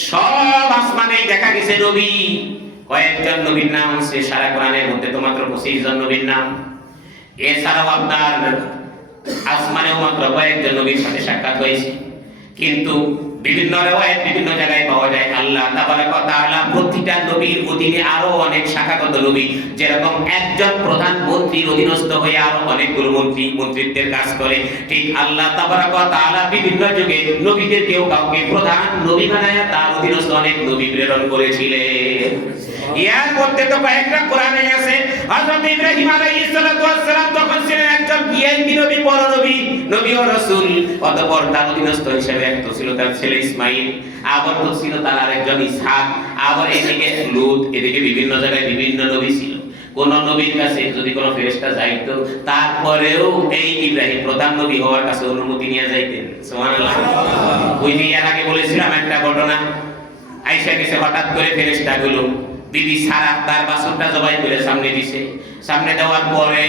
সব আসমানেই দেখা গেছে নবী। কয়েকজন নবীর নাম আছে সারা কোরআনের মধ্যে, তো মাত্র ২৫ জন নবীর নাম। এছাড়াও আপনার আসমানেও মাত্র কয়েকজন নবীর সাথে সাক্ষাৎ হয়েছে, কিন্তু বিভিন্ন রিওয়ায়াত বিভিন্ন জায়গায় পাওয়া যায় আল্লাহ তাবারক ওয়া তাআলা প্রতিটা নবীর অধীনে আরো অনেক শাখাগত নবী, যেরকম একজন প্রধান মন্ত্রীর অধীনস্থ হয়ে আরো অনেকগুলো মন্ত্রিত্বের কাজ করে, ঠিক আল্লাহ তাবারক ওয়া তাআলা বিভিন্ন যুগে নবীদের কেউ কাউকে প্রধান নবী বানায়া তার অধীনস্থ অনেক নবী প্রেরণ করেছিলেন। ইয়ার মধ্যে তো কয়েকটা কোরআনে আছে। হযরত ইব্রাহিম আলাইহিস সালাম তখন ছিলেন একজন ভিআইপি নবী, বড় নবী ও রাসূল। অতঃপর তার অধীনস্থ হিসেবে একজন ছিল তার ছেলে ইসমাঈল, আবার তো ছিল তার আরেকজন ইসহাক, আবার এদিকে লূত, এদিকে বিভিন্ন জায়গায় বিভিন্ন নবী ছিল। কোন নবীর কাছে যদি কোনো ফেরেশতা যাইতো তারপরেও এই ইব্রাহিম প্রধান নবী হওয়ার কাছে অনুমতি নিয়ে যাইতেন। সুবহানাল্লাহ। ওই যে এর আগে বলেছিলাম একটা ঘটনা, আয়েশা গেছে হঠাৎ করে ফেরেশতাগুলো বিবি সারা তার বাছুরটা জবাই করে সামনে দিছে। সামনে দেওয়ার পরে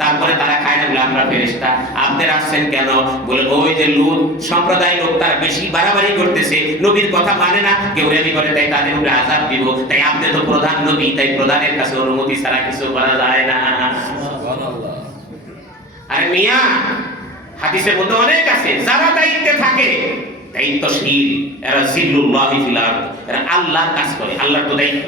তারপরে তারা খায় না, বলে আমরা ফেরেশতা, আপনারা আসছেন কেন? বলে ওই যে লূত সম্প্রদায় লোক তারা বেশি বাড়াবাড়ি করতেছে, নবীর কথা মানে না, কেউ রেমি করে, তাই তাদের উপরে আযাব দিব, তাই আপনি তো প্রধান নবী, তাই প্রধানের কাছে অনুমতি ছাড়া কিছু করা যায় না। সুবহানাল্লাহ। আরে মিয়া, হাদিসের মধ্যে অনেক আছে, যারা দায়িত্বে থাকে দায়িত্বশীল, এরা জিল্লুল্লাহি ফিল আরদ, এরা আল্লাহর কাজ করে। আল্লাহর তো দায়িত্ব,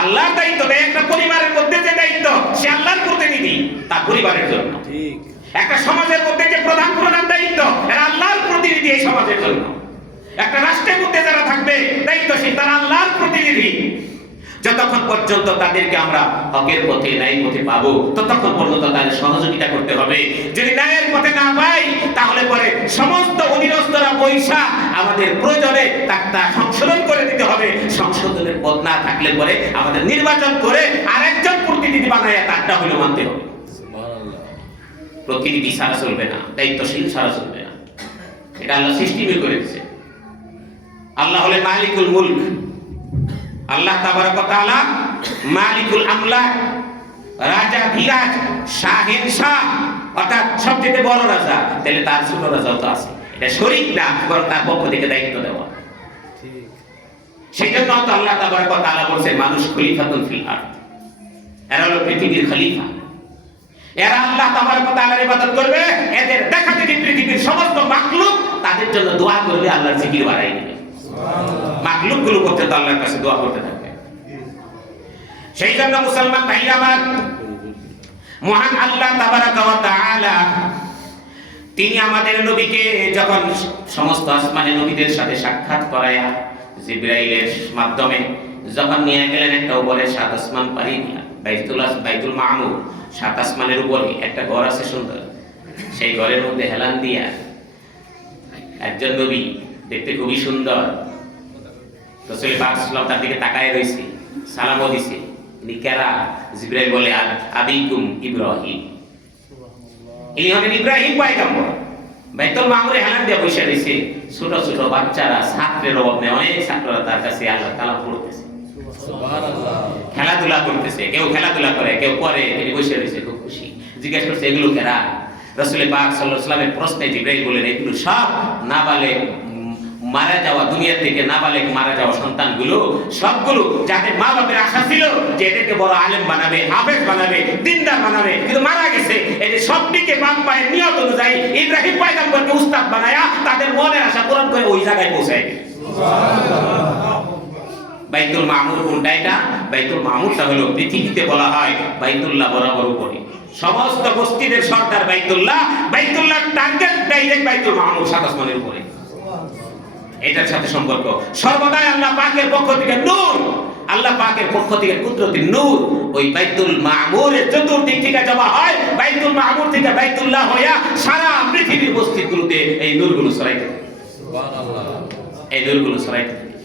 আল্লাহর দায়িত্ব দেয়। একটা পরিবারের মধ্যে যে দায়িত্ব, সে আল্লাহর প্রতিনিধি তার পরিবারের জন্য। ঠিক। একটা সমাজের মধ্যে যে প্রধান প্রধান দায়িত্ব, এরা আল্লাহর প্রতিনিধি এই সমাজের জন্য। একটা রাষ্ট্রের মধ্যে যারা থাকবে দায়িত্বশীল, তারা আল্লাহর প্রতিনিধি। যতক্ষণ পর্যন্ত তাদেরকে আমরা হকের পথে ন্যায়ের পথে পাবো, ততক্ষণ পর্যন্ত তাদের সহযোগিতা করতে হবে। যদি ন্যায়ের পথে না পাই, তাহলে পরে সমস্ত অধীনস্থরা পয়সা আমাদের প্রয়োজনে তা সংশোধন করে দিতে হবে। সংশোধনের পথ না থাকলে পরে আমাদের নির্বাচন করে আরেকজন প্রতিনিধি বানাইয়া তারটা হলো মানতে হবে। সুবহানাল্লাহ। প্রতিনিধি ছাড়া চলবে না, দায়িত্বশীল ছাড়া চলবে না। এটা আল্লাহ সিস্টেমে করে দিয়েছে। আল্লাহ হলেন মালিকুল মুলক। আল্লাহ তাবারক ওয়া তাআলা মালিকুল আমলাক, রাজা ধীরাজ, শাহেনশাহ, অর্থাৎ সবচেয়ে বড় রাজা। তাহলে তার ছোট রাজাও তো আছে, এটা শরীক না, বরং তার পক্ষ থেকে দায়িত্ব দেওয়া। ঠিক। সেই জন্য তো আল্লাহ তাবারক ওয়া তাআলা বলেছেন মানুষ খলিফাতুন ফিল আরদ, এরা হলো পৃথিবীর খলিফা। এরা আল্লাহ তাবারক ওয়া তাআলার ইবাদত করবে, এদের দেখা দেখি পৃথিবীর সমস্ত মাখলুক তাদের জন্য দোয়া করবে, আল্লাহর জিকির বাড়াই দিবে। মাখলুক গুলো করতে তো আল্লাহর কাছে দোয়া করতে থাকবে। সেই জন্য মুসলমান ভাইরা আমার, মহান আল্লাহ তাবারক ওয়া তাআলা তিনি আমাদের নবীকে যখন সমস্ত আসমানের নবীদের সাথে সাক্ষাৎ করায়া জিবরাইলের মাধ্যমে যখন নিয়ে গেলেন একটা উপরে সাত আসমান পাড়ি দিয়া বাইতুল মামুর, সাত আসমানের উপরে একটা ঘর আছে সুন্দর, সেই ঘরের মধ্যে হেলান দিয়া একজন নবী দেখতে খুবই সুন্দর, রাসূল পাক সাল্লাল্লাহু আলাইহি ওয়াসাল্লাম তার দিকে তাকায় রইছে, সালামও দিছে। ইনি কারা? জিবরাইল বলে আবিকুম ইব্রাহিম, ইনি হলেন ইব্রাহিম পয়গম্বর। বাইতুল মামুরে হেলান দিয়া বসে রইছে, ছোট ছোট বাচ্চারা, ছাত্রের অভাব নেই, অনেক ছাত্ররা তার কাছে আল্লাহ তাআলা পড়তেছে, সুবহানাল্লাহ। খেলাধুলা করতেছে, কেউ খেলাধুলা করে, কেউ পড়ে, তিনি বসে রয়েছে খুব খুশি। জিজ্ঞেস করছে এগুলো কারা? রাসূল পাক সাল্লাল্লাহু আলাইহি ওয়াসাল্লামের প্রশ্নে জিবরাইল বলেন এগুলো সব নাবালেগ মারা যাওয়া, দুনিয়া থেকে নাবালেগ মারা যাওয়া সন্তানগুলো, সবগুলো যাদের মা বাবার আশা ছিল যে এদেরকে বড় আলেম বানাবে, হাফেজ বানাবে, দিনদার বানাবে, কিন্তু মারা গেছে। এদের সবটিকে বাপ মায়ের নিয়ত অনুযায়ী ইব্রাহিম পয়গম্বরকে উস্তাদ বানায়া তাদের মনের আশা পূরণ করে ওই জায়গায় পৌঁছায় গেছে। বাইতুল মামুর কোনটা? এটা বাইতুল মামুরটা হলো পৃথিবীতে বলা হয় বাইতুল্লাহ বরাবর উপরে, সমস্ত মসজিদের সরদার বাইতুল্লাহ, বাইতুল্লাহ টার্গেট ডাইরেক্ট বাইতুল মামুর, সাত আসমানের উপরে। এটার সাথে সম্পর্ক সর্বদাই আল্লাহ পাকের পক্ষ থেকে নূর, আল্লাহ পাকের পক্ষ থেকে কুদরতি নূর ওই বাইতুল মামুরের চতুর্দিক থেকে জমা হয়। বাইতুল মামুর থেকে বাইতুল্লাহ হইয়া সারা পৃথিবীর মসজিদগুলোতে এই নূরগুলো ছড়াইতে থাকে, সুবহানাল্লাহ। এই নূরগুলো ছড়াইতে থাকে।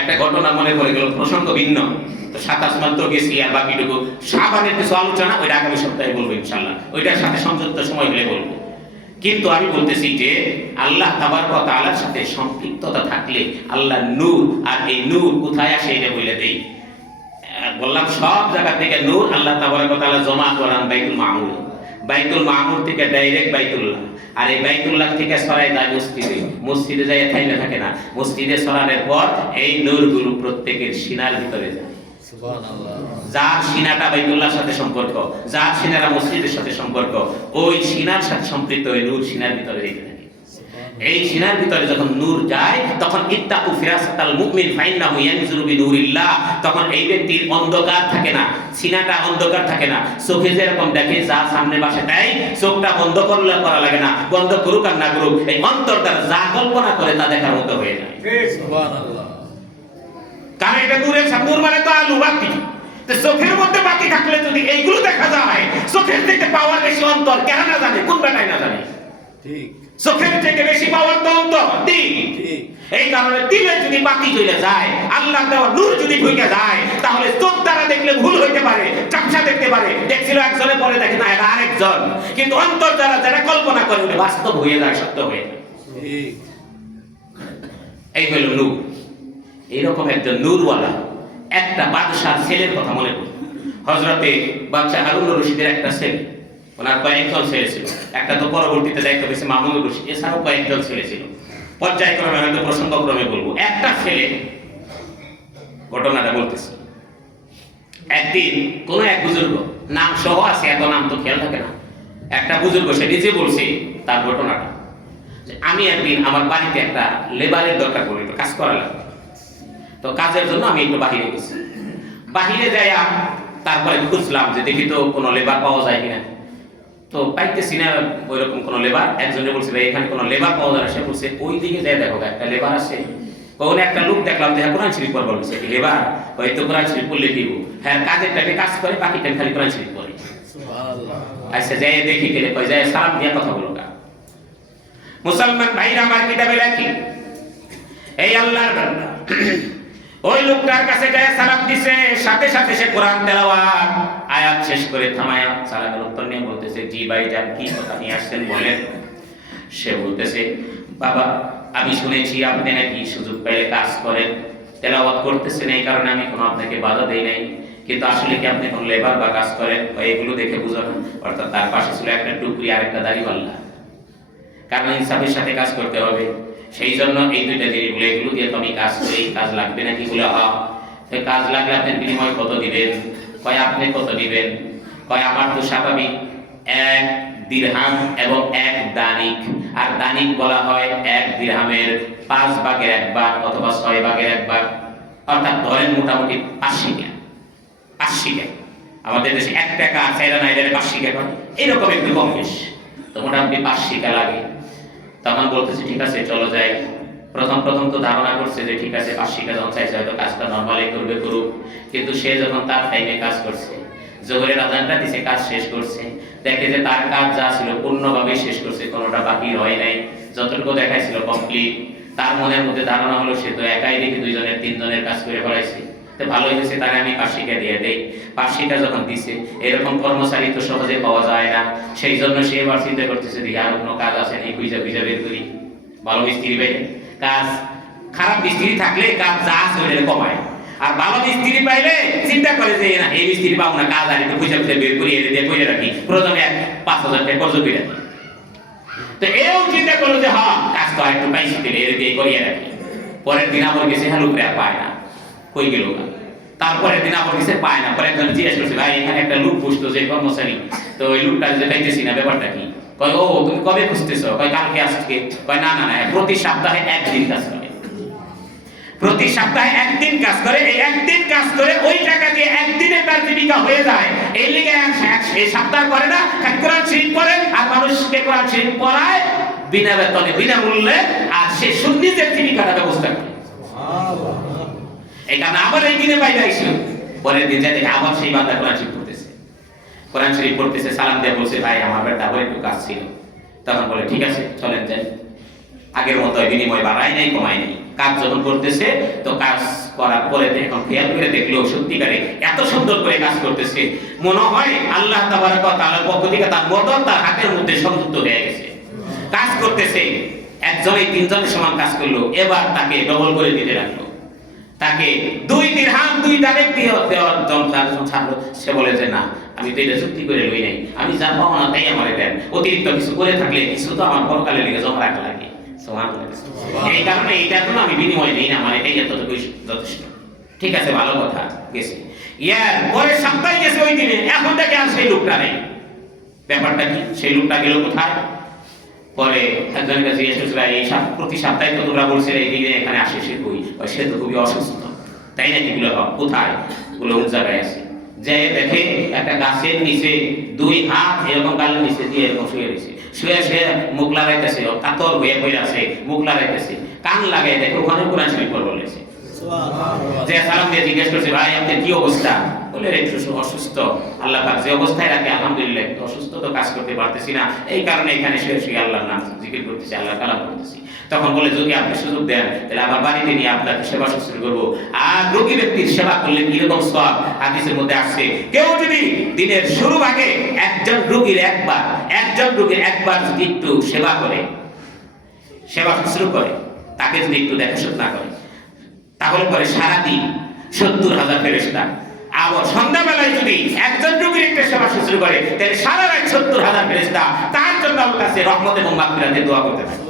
একটা ঘটনা মনে পড়ে গেল, প্রসঙ্গ ভিন্ন, তো সাত আসমান তো গেছি, আর বাকিটুকু শাবানের কিছু আলোচনা ওইটা আগামী সপ্তাহে বলবো ইনশাআল্লাহ, ওইটার সাথে সংযুক্ত সময় হলে বলবো। কিন্তু আমি বলতেছি যে আল্লাহ তাবারক ওয়া তাআলার সাথে সম্পৃক্ততা থাকলে আল্লাহ নূর, আর এই নূর কোথায় আসে এটা বলে দেই। বললাম সব জায়গা থেকে নূর আল্লাহ তাবারক ওয়া তাআলা জমা করান বাইতুল মামুর, বাইতুল মামুর থেকে ডাইরেক্ট বাইতুল্লাহ, আর এই বাইতুল্লাহ থেকে ছড়ায় যায় মসজিদে, মসজিদে যায় থাইলে থাকে না, মসজিদে ছড়ানোর পর এই নূরগুলো প্রত্যেকের সিনার ভিতরে যায়। সুবহানাল্লাহ। যার সিনাটা বাইতুল্লাহর সাথে সম্পর্ক, যার সিনারা মসজিদের সাথে সম্পর্ক, ওই সিনার সাথে সম্পৃক্ত ওই নূর সিনার ভিতরে যেতে থাকে। এই সিনার ভিতরে যখন নূর যায় তখন ইত্তাকু ফিরাসাতাল মুমিন ফাইন্নাহু ইয়ানজুরু বিনুরিল্লাহ, তখন এই ব্যক্তির অন্ধকার থাকে না, সিনাটা অন্ধকার থাকে না। চোখে যেরকম দেখে যা সামনে পাশে তাই, চোখটা বন্ধ করা লাগে না, বন্ধ করুক আর না করুক, এই অন্তর দ্বারা যা কল্পনা করে তা দেখার মতো হয়ে যায়। সুবহানাল্লাহ। কারণ এটা নূরের সাথে, নূর মানে তো আলো বাতি, তো চোখের মধ্যে বাতি থাকলে যদি এইগুলো দেখা যায়, চোখের থেকে পাওয়ার বেশি অন্তর কেন না জানে, কোন বেটায় না জানে। ঠিক চোখের থেকে বেশি পাওয়ার তো অন্তর দিল। ঠিক এই কারণে দিলে যদি বাতি জ্বলে যায়, আল্লাহ দেওয়া নূর যদি ঢুকে যায়, তাহলে চোখ দ্বারা দেখলে ভুল হইতে পারে, চাপসা দেখতে পারে, দেখছিল একজনে পরে দেখে না এটা আরেকজন, কিন্তু অন্তর দ্বারা যারা কল্পনা করে ওটা বাস্তব হয়ে যায়, সত্য হয়ে যায়। ঠিক এই হইল নূর। এইরকম একজন নূরওয়ালা একটা বাদশার ছেলের কথা মনে করি। হযরতে বাদশাহ হারুন রশিদের একটা ছেলে, ওনার কয়েকজন ছেলে ছিল। একটা তো পরবর্তীতে দায়িত্ব পেয়েছে মামুন রশিদ, এছাড়াও কয়েকজন ছেলে ছিল। পর্যায়ক্রমে হয়তো প্রসঙ্গক্রমে বলবো। একটা ছেলে, ঘটনাটা বলতেছি, একদিন কোন এক বুজুর্গ, নাম সহ আছে, এত নাম তো খেয়াল থাকে না, একটা বুজুর্গ সে নিজে বলছে তার ঘটনাটা, যে আমি একদিন আমার বাড়িতে একটা লেবারের দরকার পড়ে, একটু কাজ করা লাগবে। তো কাজের জন্য আমি একটু বাহিরে গেছি। বাহিরে যাইয়া তারপরে খুঁজলাম যে দেখি তো কোনো লেবার পাওয়া যায় কিনা। তো পাইতেছি না ওইরকম কোনো লেবার। একজনে বলছে ভাই এখানে কোনো লেবার পাওয়া যায় না। সে বলছে ওই দিকে যাই দেখো একটা লেবার আছে। ওখানে একটা লোক দেখলাম যে হ্যাঁ কোরআন শরীফ পড়া বলছে, লেবার হয়তো কোরআন শরীফ পড়লে দিব, হ্যাঁ কাজের টাইমে কাজ করে, বাকি টাইম খালি কোরআন শরীফ পড়ে। সুবহানাল্লাহ আচ্ছা যাই দেখি গেলে কয় যায় সালাম দিয়া কথা বলো না। মুসলমান ভাইরা আমার কিতাবে লেখি, এই আল্লাহর বান্দা ওই লোকটার কাছে যায় সালাম দিছে, সাথে সাথে সে কোরআন তেলাওয়াত আয়াত শেষ করে থামায়া সালামের উত্তর নিয়ে বলতেছে জি ভাই যান কি কথা নিয়ে আসছেন বলেন। সে বলতেছে বাবা আমি শুনেছি আপনি নাকি সুযোগ পেলে কাজ করেন, তেলাওয়াত করতেছেন, এই কারণে আমি কোনো আপনাকে বাধা দেই নাই, কিন্তু আসলে কি আপনি কোন লেবার বা কাজ করেন? এগুলো দেখে বুঝানো। অর্থাৎ তার পাশে ছিল একটা টুকরি আর একটা দাড়িওয়াল্লা, কারণ ইনসাফের সাথে কাজ করতে হবে, সেই জন্য এই দুইটা জিনিস বলে এগুলো দিয়ে তো আমি কাজ করি, কাজ লাগবে নাকি বলে কাজ লাগলে আপনি বিনিময় কত দিবেন? কয় আপনি কত দিবেন? কয় আমার তো স্বাভাবিক 1 দিরহাম এবং 1 দানিক, আর দানিক বলা হয় 1 দিরহামের 5 ভাগের 1 ভাগ অথবা 6 ভাগের 1 ভাগ, অর্থাৎ ধরেন মোটামুটি 80 টাকা। 80 টাকা আমাদের দেশে 1 টাকা চাইলে না এটা 80 টাকা, এরকম একটু কম বেশ, তো মোটামুটি 500 টাকা লাগে। তখন বলতেছে ঠিক আছে চলো যাই। প্রথম তো ধারণা করছে যে ঠিক আছে 500 টাকা যখন চাইছে হয়তো কাজটা নরমালি করবে করুক, কিন্তু সে যখন তার টাইমে কাজ করছে, জোহরের আজানটা দিছে, কাজ শেষ করছে, দেখে যে তার কাজ যা ছিল পূর্ণভাবে শেষ করছে, কোনোটা বাকি হয় নাই, যতটুকু দেখাইছিল কমপ্লিট। তার মনের মধ্যে ধারণা হলো সে তো একাই দেখি 2 জনের 3 জনের কাজ করে ফেলাইছে, তো ভালোই হয়েছে, তারে আমি 500 টাকা দিয়ে দেই। 500 টাকা যখন দিছে, এরকম কর্মচারী তো সহজে পাওয়া যায় না, সেই জন্য সে এবার চিন্তা করতেছে যে আর কোনো কাজ আছে নাকি, খুঁজে বের করি। ভালো মিস্ত্রি পাইলে কাজ, খারাপ মিস্ত্রি থাকলে কাজ যা আছে ওইটা কমায়, আর ভালো মিস্ত্রি পাইলে চিন্তা করে যে না এই মিস্ত্রি পাবো না, কাজ আর একটু খুঁজে বের করি, এর দিয়ে করে রাখি, প্রথমে 5,000 টাকা খরচ করে রাখি। তো এও চিন্তা করলো যে হ্যাঁ কাজ তো আর একটু পাইছি, এর দিয়ে করিয়ে রাখি। পরের দিন আবার গেছে, হ্যাঁ লোক পায় না, কই গেল? তারপরের দিন আবার গেছে, পায় না। পরে একজন জিজ্ঞেস করছে ভাই এখানে একটা লোক বুঝতো যে কর্মচারী, তো ওই লোকটা যে পাইতেছি না, ব্যাপারটা কি? কয় ও তুমি কবে খুঁজতেছো? কয় কালকে আজকে। কয় না প্রতি সপ্তাহে 1 দিন কাজ করে, প্রতি সপ্তাহে 1 দিন কাজ করে, এই 1 দিন কাজ করে ওই টাকা দিয়ে 1 দিনে তার জীবিকা হয়ে যায়। এই লিগে এই সপ্তাহ করে না, কোরআন শরীফ পড়ে আর মানুষকে কোরআন শরীফ পড়ায় বিনা বেতনে বিনামূল্যে, আর সে সুন্নিতের জীবিকার ব্যবস্থা করে। এই কারণে আবার এই দিনে বাইরে আইসি, পরের দিন যাই দেখে আবার সেই বান্দা কোরআন শরীফ পড়তেছে, কোরআন শরীফ পড়তেছে, সালাম দিয়ে বলছে ভাই আমার বেটা আবার একটু কাজ ছিল। তখন বলে ঠিক আছে চলেন যাই। আগের মতো বিনিময় বাড়ায় নাই কমায় নাই, কাজ যখন করতেছে তো কাজ করার পরে এখন খেয়াল করে দেখলো সত্যিকারে এত সুন্দর করে কাজ করতেছে, মনে হয় আল্লাহ তাবারক ওয়া তাআলার পক্ষ থেকে তার মদত তার হাতের মধ্যে সংযুক্ত হয়ে গেছে। কাজ করতেছে, একজনে 3 জনের সমান কাজ করলো, এবার তাকে ডবল করে দিতে লাগলো, তাকে 2 দিরহাম 2 দানিক দেওয়ার জন্য ছাড়লো। সে বলে যে না আমি তো এটা চুক্তি করে লই নাই, আমি যা পাবো না তাই আমারে দেন, অতিরিক্ত কিছু করে থাকলে কিছু তো আমার পরকালে লেগে জমা রাখা লাগে। এই কারণে এইটা তো আমি বিনিময় নেই না, আমার এটাই এতটুকু যথেষ্ট। ঠিক আছে ভালো কথা গেছে। ইয়ার পরে সপ্তাহে গেছে ওই দিনে, এখন থেকে আর সেই লোকটা নেই। ব্যাপারটা কি? সেই লোকটা গেল কোথায়? পরে একজনের কাছে জিজ্ঞেস করছে ভাই এই প্রতি সপ্তাহে তো তোমরা বলছিলে এই দিনে এখানে আসে, সে কই? সে তো খুবই অসুস্থ। তাই নাকি? বলে কোথায়? বলে ওই জায়গায় আছে। যে দেখে একটা গাছের নিচে 2 হাত এরকম গালের নিচে দিয়ে এরকম শুয়ে রয়েছে, শুয়ে শুয়ে মুখ লাগাইতেছে, কাতর হয়ে পড়ে আছে, মুখ লাগাইতেছে, কান লাগাই দেখে ওখানে কোরআন শরীফ বলেছে। যে সালাম দিয়ে জিজ্ঞেস করছে ভাই আপনার কি অবস্থা? বলে একটু অসুস্থ, আল্লাহ পাক যে অবস্থায় রাখে আলহামদুলিল্লাহ, একটু অসুস্থ তো কাজ করতে পারতেছি না, এই কারণে এখানে শুয়ে আল্লাহর নাম জিকির করতেছি, আল্লাহ কালাম করতেছি। তখন বলে যদি আপনি সুযোগ দেন তাহলে আমার বাড়িতে নিয়ে আপনাকে সেবা শুশ্রূষা করবো। আর রোগী ব্যক্তির সেবা করলে কিরকম সওয়াব হাদিসের মধ্যে আসছে, কেউ যদি দিনের শুরু ভাগে একজন রোগীর একবার যদি একটু সেবা করে, সেবা শুশ্রূষা করে, তাকে যদি একটু দেখাশোনা করে, তাহলে পরে সারাদিন 70,000 ফেরেশতা। আবার সন্ধ্যাবেলায় যদি একজন রোগীর একটা সেবা শুশ্রূষা করে, তাহলে সারা রাত 70,000 ফেরেশতা তার জন্য আল্লাহর কাছে রহমত এবং মাগফিরাতের দোয়া করতে থাকে।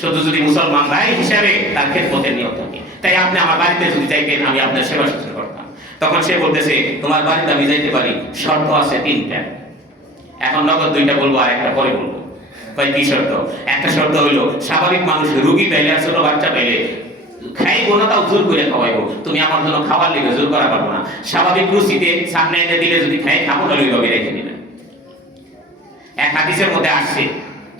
শুধু যদি মুসলমান ভাই হিসাবে তার খেদমতের নিয়ত থাকে। তাই আপনি আমার বাড়িতে যদি যাইতেন, আমি আপনার সেবা শুশ্রূষা করতাম। তখন সে বলতেছে, তোমার বাড়িতে আমি যাইতে পারি, শর্ত আছে 3টা। এখন নগদ 2টা বলবো, আর একটা পরে বলবো। কি শর্ত? একটা শর্ত হইলো, স্বাভাবিক মানুষ রোগী পাইলে আর ছোট বাচ্চা পাইলে খাইবো না, তাও জোর করে খাওয়াইবো। তুমি আমার জন্য খাওয়ার লেগে জোর করা পারবো না। স্বাভাবিক রুচিতে সামনে এনে দিলে যদি খাই খাবো, না ওইভাবে রেখে দিবেন। এক হাদিসের মধ্যে আসছে,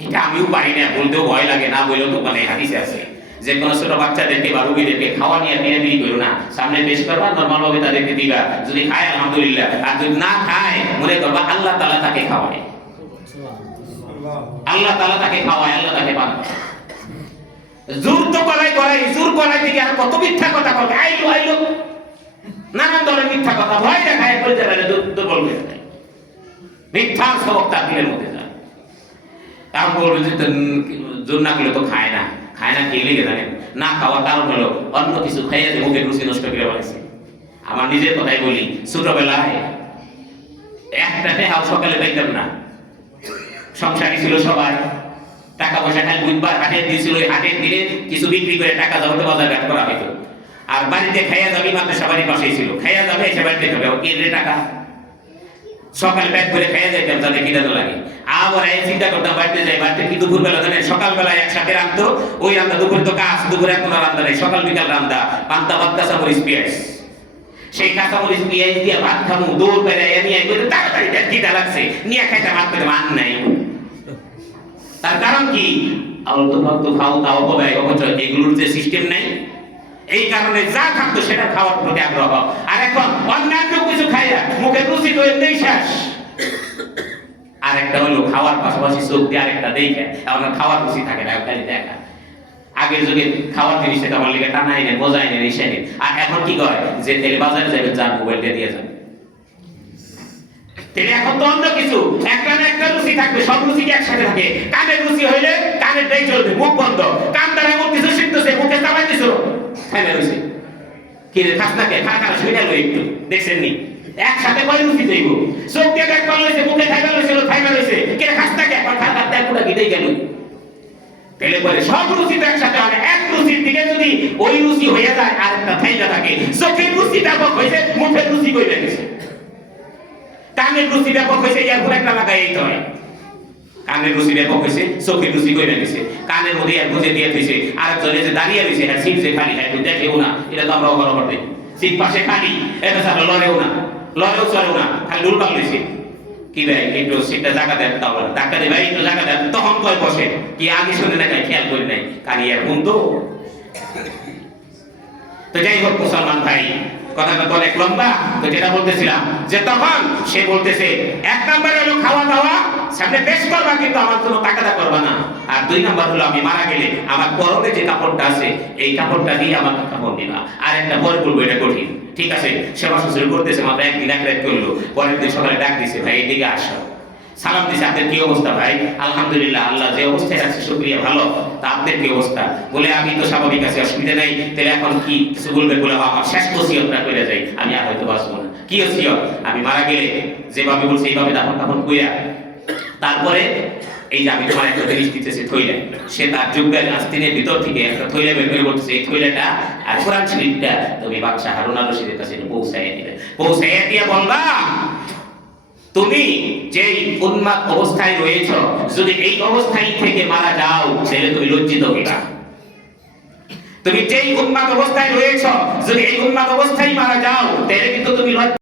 এটা আমিও পারি না, বলতেও ভয় লাগে, না বললেও তো মানে হাদিসে আছে যে কোনো ছোট বাচ্চাদেরকে বা রোগীদেরকে খাওয়া নিয়ে দেরি করো না, সামনে পেশ করবা, নর্মাল ভাবে তাদেরকে দিবা। যদি খায় আলহামদুলিল্লাহ, আর যদি না খায় মনে করবা আল্লাহ তাআলা তাকে খাওয়ায়, আল্লাহ তাআলা তাকে খাওয়ায়, আল্লাহ তাকে পান। জোর তো জোর করাই দিকে আর কত মিথ্যা কথা বলে, আইলো নানান ধরনের মিথ্যা কথা, ভয় দেখায়, বলতে পারে দুর্বল হয়ে যায়, মিথ্যা সবক তার দিলের মধ্যে যায়। এখন বলবে যে জোর না করলে তো খায় না কি লেগে জানেন? না খাওয়ার কারণ হলো অন্য কিছু খাইয়ে যে মুখের রুচি নষ্ট করে বলেছে। আমার নিজের কথাই বলি, ছোটবেলায় একটা টেহাও সকালে পাইতাম না, সংসারী ছিল সবাই, টাকা পয়সা খালি বুধবার হাটের দিয়েছিল, ওই হাটের দিনে কিছু বিক্রি করে টাকা জমাতে বাজার ঘাট করা হইতো। আর বাড়িতে খাইয়া যাবি, মাদ্রাসা বাড়ির পাশেই ছিল, খাইয়া যাবে এসে বাড়িতে খাবে, কেন্দ্রে টাকা সকালে ব্যাগ করে খাইয়া যাইতাম, যাতে খিদে লাগে। আবার এই চিন্তা করতাম বাড়িতে যাই, বাড়িতে কি দুপুর বেলা জানেন সকালবেলা একসাথে রান্ধতো, ওই রান্না দুপুরে তো কাজ, দুপুরে এখন রান্না নেই, সকাল বিকাল রান্না, পান্তা ভাত, কাঁচামরিচ পেঁয়াজ, সেই কাঁচামরিচ পেঁয়াজ দিয়ে ভাত খামু, দৌড় বেড়াই নিয়ে তাড়াতাড়ি খিদা লাগছে, নিয়ে খাইতে ভাত পেতে মান নাই। তার কারণ কি? এগুলোর যে সিস্টেম নাই, এই কারণে যা থাকতো সেটা খাওয়ার প্রতি আগ্রহ। আর এখন অন্যান্য কিছু খাইয়া মুখে রুচি তো এমনি শেষ। আর একটা হলো খাওয়ার পাশাপাশি চোখ দিয়ে আরেকটা দেখে, এখন খাওয়ার রুচি থাকে না, খালি দেখা। আগের যুগে খাওয়ার জিনিস আমার লিগে টানা এনে বোঝাই নেন, এসে নেন। আর এখন কি করে যে তেলে বাজারে যাবে, যার মোবাইলটা দিয়ে যাবে, এখন তো অন্য কিছু, একটা না একটা রুচি থাকবে, সব রুচি কি একসাথে থাকে? কানের রুচি হইলে কানেরটাই চলবে, মুখ বন্ধ, কান দ্বারা এমন কিছু শিখতেছে, মুখে চাপাই দিছো, খাই না রুচি কি রে খাস না কে, খা শুনে গেল একটু, দেখছেন নি একসাথে কয় রুচি দেইব, চোখ দিয়ে দেখবা লইছে, মুখে খাইবা লইছিল, খাইবা লইছে, কে রে খাস না কে, খা দেখুটা কি দেই গেল। তাহলে বলে সব রুচি তো একসাথে হয়, এক রুচির দিকে যদি ওই রুচি হয়ে যায় আর একটা থাইকা থাকে, চোখের রুচি ব্যাপক হয়েছে, মুখের রুচি কইবে গেছে, কানের রুচি ব্যাপক হয়েছে, এরপর একটা লাগাই এই হয়, কানের রুচি ব্যাপক হয়েছে, চোখের রুচি কইবে গেছে, কানের মধ্যে আর বুঝে দিয়ে দিয়েছে, আরেকজনে যে দাঁড়িয়ে রয়েছে, হ্যাঁ সিট যে খালি, হ্যাঁ দেখেও না, এটা তো আমরা বরাবর দেখি, সিট পাশে খালি, এটা ছাড়া লড়েও চলেও না, খালি উল্টাল দিয়েছে, কি ভাই একটু সিটটা জায়গা দেন, তারপর ডাক্তার ভাই একটু জায়গা দেন, তখন কয় বসে, কি আগে শুনে না খেয়াল করি নাই, কানি এখন তো যাই হোক মুসলমান ভাই, কথাটা তো অনেক লম্বা। তো যেটা বলতেছিলাম যে তখন সে বলতেছে, 1 নম্বরে হলো খাওয়া দাওয়া সামনে পেশ করবা, কিন্তু আমার জন্য টাকাটা করবা না। আর 2 নম্বর হলো আমি মারা গেলে আমার পরনে যে কাপড়টা আছে, এই কাপড়টা দিয়ে আমাকে কাপড় দিবা। আর একটা পরে বলবো, এটা কঠিন, ঠিক আছে? সেবা শুশ্রূষা করতেছে, মাত্র একদিন এক রাত করলো, পরের দিন সকালে ডাক দিছে, ভাই এদিকে আসো, সালাম দিছে, আপনার কি অবস্থা ভাই? আলহামদুলিল্লাহ, আল্লাহ যে অবস্থায় রাখছে শুকরিয়া, ভালো। তা আপনার কি অবস্থা? বলে আমি তো স্বাভাবিক আছি, অসুবিধা নাই। তাহলে এখন কি কিছু বলবে? বলে আমার শেষ ওসিয়তটা কইরা যাই, আমি আর হয়তো বাঁচবো না। কি ওসিয়ত? আমি মারা গেলে যেভাবে বলছি এইভাবে দাফন কাফন কইরা, তারপরে এই যে আমি তোমার একটা জিনিস দিতেছি থইলা, সে তার যোগ্যের আস্তিনের ভিতর থেকে একটা থইলা বের করে বলতেছে, এই থইলাটা আর কোরআন শরীফটা তুমি বাদশাহ হারুন আর রশিদের কাছে পৌঁছাইয়া দিবে। পৌঁছাইয়া দিয়ে বলবা, তুমি যেই উন্মাদ অবস্থায় রয়েছ, যদি এই অবস্থায় থেকে মারা যাও, তাহলে তুমি লজ্জিত হইবা। তুমি যেই উন্মাদ অবস্থায় রয়েছ, যদি এই উন্মাদ অবস্থায় মারা যাও, তাহলে কিন্তু তুমি